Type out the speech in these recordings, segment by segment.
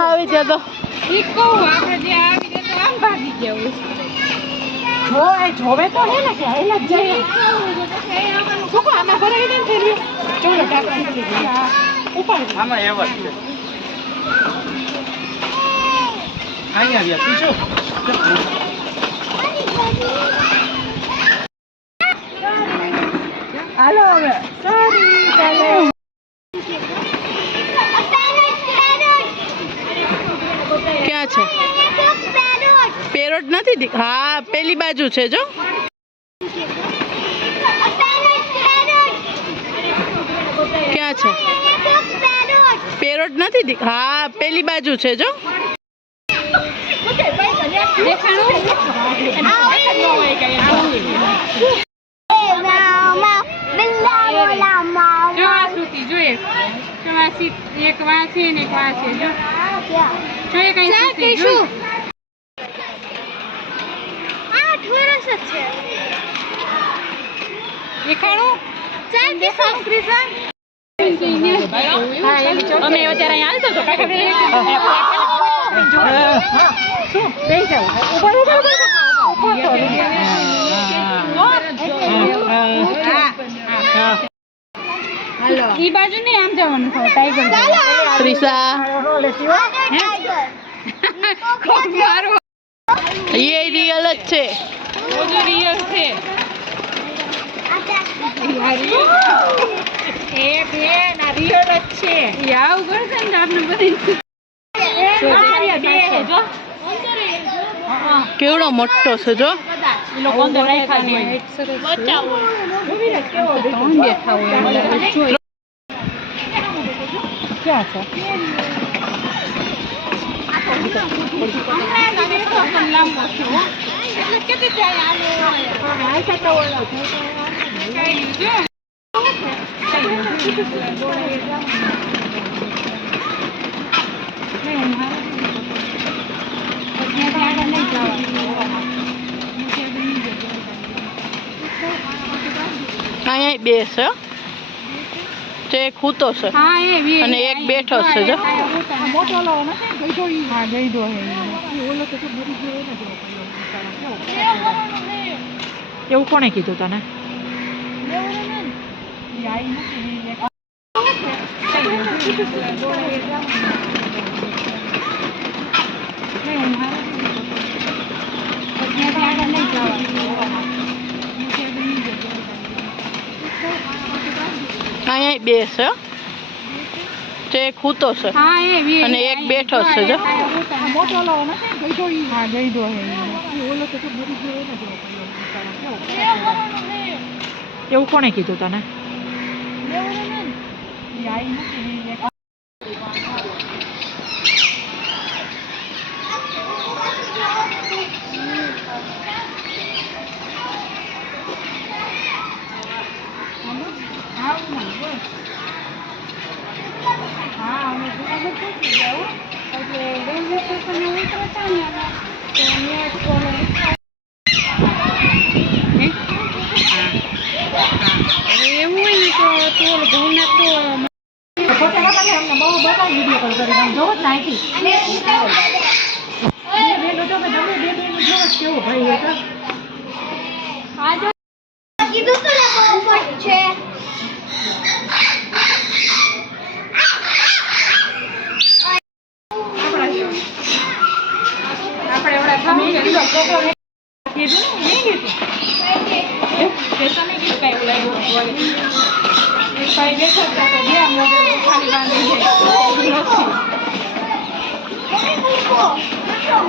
આવી જાય તો આપણે જે આવી જાય તો આમ ભાગી જવું. જોવે તો હે ને કે એટલે જ જઈએ. શું કહો આમાં ભરાઈ દે ને ફેરવી. ચોલો ટાકા ઉપર આમાં એવા જ છે. અહીંયા આવ્યા પીછો. હાલો હવે સોરી ચાલે. ક્યાં છે પેરોટ નથી? હા પેલી બાજુ છે જો. ક્યાં છે પેરોટ નથી? હા પેલી બાજુ છે જો. એક વાંચે ને એક વાંચે જો કઈ શું અમે અત્યારે અહીંયા હાલતો તો ઈ બાજુ નહીં આમ જવાનું છે ટાઈગર. ત્રિષા ये रियल જ છે. રિયલ છે. એ બેન આ રિયલ જ છે. આવું કરશે ને આપણે બધી કેવડો મોટો છે જો. લોકો અંદર રાખ્યા હોય. બચાવો ત્રણ બેઠા હોય. ક્યાં છે? અહીંયા બે છે તે એક ખૂતો છે અને એક બેઠો છે જો. એવું કોણે કીધું તને? અહીંયા બે છે તે એક ખૂતો છે અને એક બેઠો છે જો. એવું કોણે કીધું તને?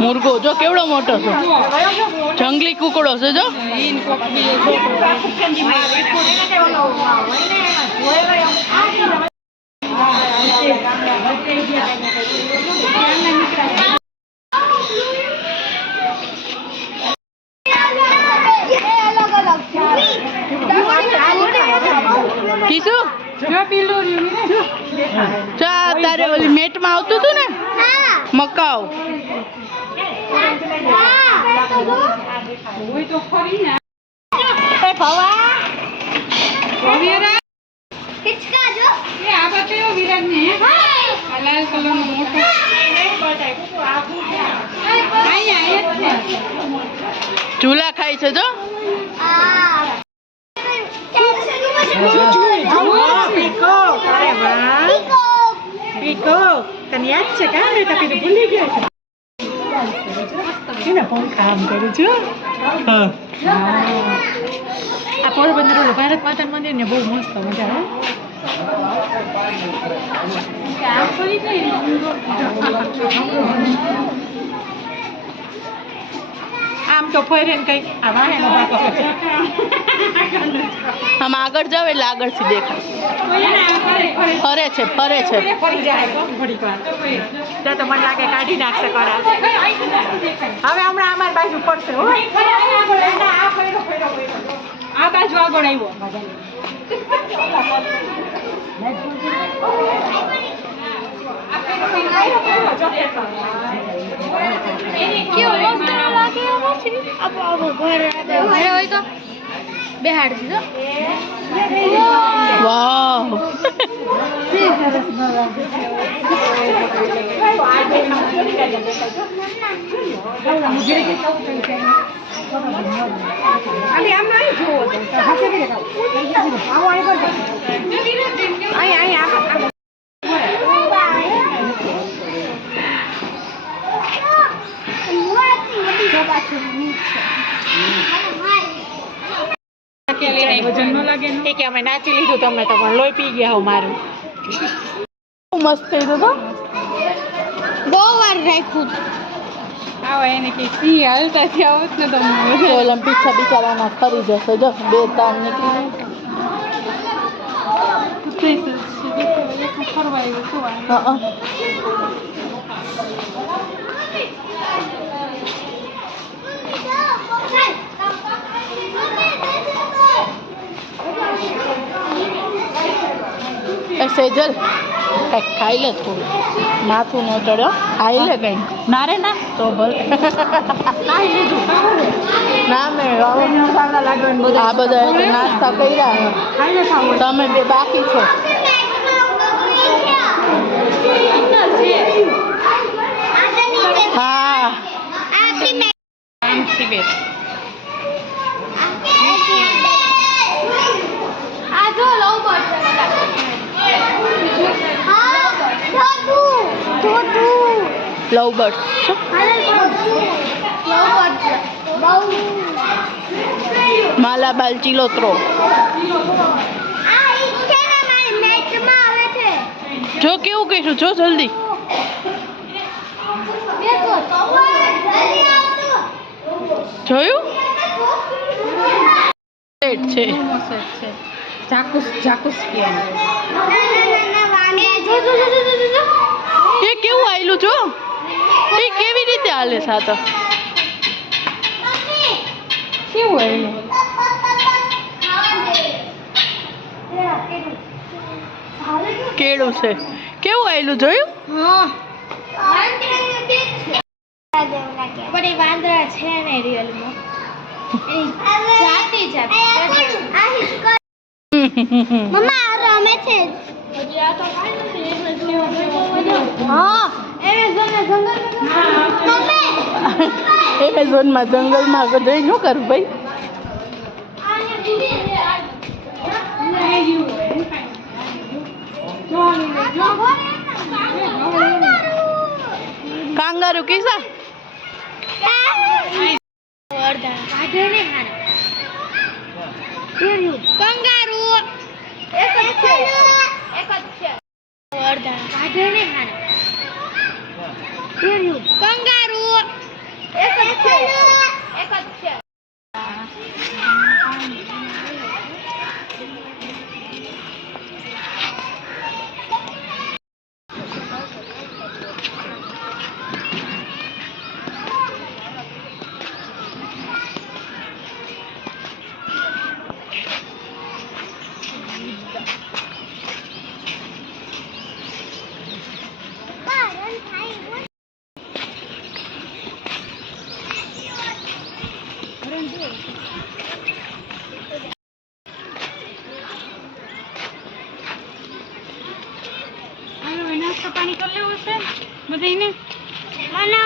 મુર્ગો જો કેવડો મોટો છે. જંગલી કુકડો છે જો. કીધું ચા તારે ઓલી મેટમાં આવતું હતું ને મકાઉ. ઝૂલા ખાય છે જો. તને યાદ છે કા મેં તો કીધું ભૂલી ગયા છે એને પણ કામ કરું છું આ પોરબંદર ઓલું ભારત માતાનું મંદિર ને બહુ મસ્ત મજા આમ તો ફરે ને કઈ આમ આગળ જાવ એટલે આગળથી દેખાય. ફરે છે ફરી જાય ત્યાં તો મને લાગે કાઢી નાખશે કડા હવે હમણાં અમારી બાજુ પડશે હો આ બાજુ આગળ આવ્યો. વાહ કે અમે નાચી લીધું તમે તો પણ લોહી પી ગયા હો મારું મસ્ત થઈ તો બહુ વાર રાખ્યું આવો એને કે સી હાલતા થી આવત ને તમને ઓલમ પીછા બિચારાના ખરી જશે જો બે તાર નીકળી ફરવા આવ્યો શું સેજલ કંઈક ખાઈ લે થોડું માથું ન ચડ્યો ખાઈ લે કંઈક ના રે ના તો ભલે ખાઈ લીધું ના મેં આ બધા નાસ્તા કર્યા તમે બે બાકી છો હા લવ બર્ડ માલાબાલ ચિલોત્રો જો કેવું કહીશું જો જલ્દી જોયું સેટ છે એ કેવું આયલું જો એ કેવી રીતે હાલે સાતો કેવું આવ્યું કેળું છે કેવું આયલું જોયું પણ એ વાંદરા છે ને રિયલમાં જાતી મમ્મા આ રમે છે એમેઝોનમાં જંગલમાં જઈ શું કરું ભાઈ કાંગારૂ કિસા કંગારૂ એક જ છે કંગારૂ એક જ છે નાસ્તો પાણી કરી લેવું છે બધાને મને